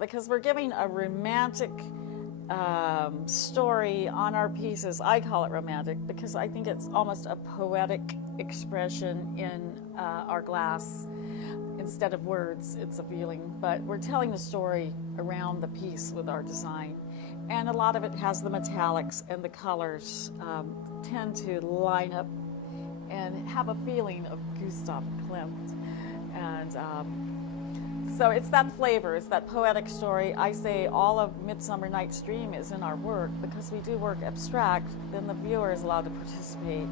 Because we're giving a romantic story on our pieces. I call it romantic because I think it's almost a poetic expression in our glass. Instead of words, it's a feeling, but we're telling the story around the piece with our design. And a lot of it has the metallics, and the colors tend to line up and have a feeling of Gustav Klimt. And so it's that flavor, it's that poetic story. I say all of Midsummer Night's Dream is in our work because we do work abstract, then the viewer is allowed to participate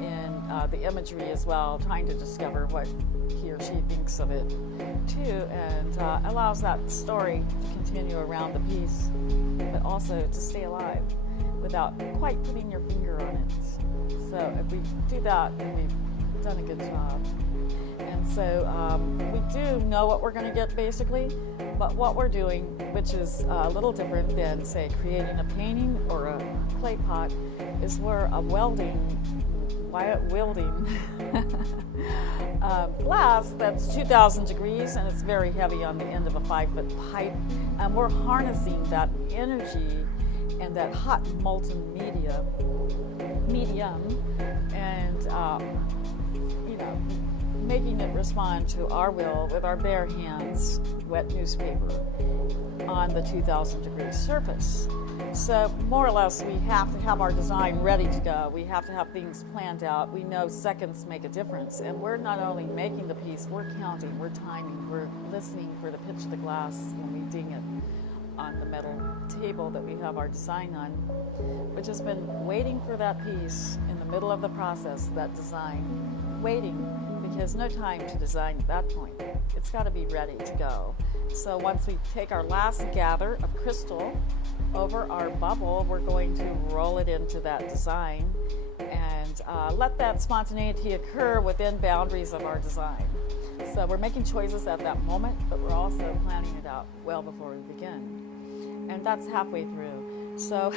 in the imagery as well, trying to discover what he or she thinks of it too, and allows that story to continue around the piece, but also to stay alive without quite putting your finger on it. So if we do that, then we've done a good job. And so we do know what we're going to get basically, but what we're doing, which is a little different than, say, creating a painting or a clay pot, is we're wielding glass that's 2,000 degrees, and it's very heavy on the end of a 5-foot pipe, and we're harnessing that energy and that hot molten medium, and making it respond to our will with our bare hands, wet newspaper, on the 2,000 degree surface. So more or less, we have to have our design ready to go. We have to have things planned out. We know seconds make a difference, and we're not only making the piece, we're counting, we're timing, we're listening for the pitch of the glass when we ding it on the metal table that we have our design on, which has been waiting for that piece in the middle of the process, that design, waiting, because no time to design at that point. It's got to be ready to go. So once we take our last gather of crystal over our bubble, we're going to roll it into that design and let that spontaneity occur within boundaries of our design. So we're making choices at that moment, but we're also planning it out well before we begin. And that's halfway through. So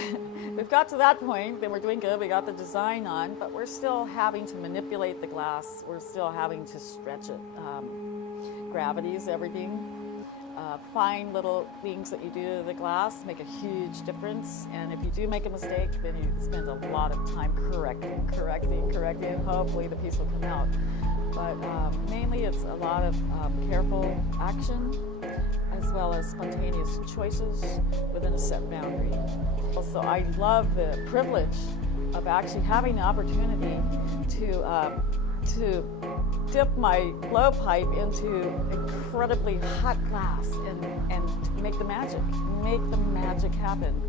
we've got to that point, then we're doing good, we got the design on, but we're still having to manipulate the glass, we're still having to stretch it. Gravity is everything. Fine little things that you do to the glass make a huge difference, and if you do make a mistake, then you spend a lot of time correcting, and hopefully the piece will come out. But mainly it's a lot of careful action, as well as spontaneous choices within a set boundary. Also, I love the privilege of actually having the opportunity to dip my blowpipe into incredibly hot glass and make the magic happen.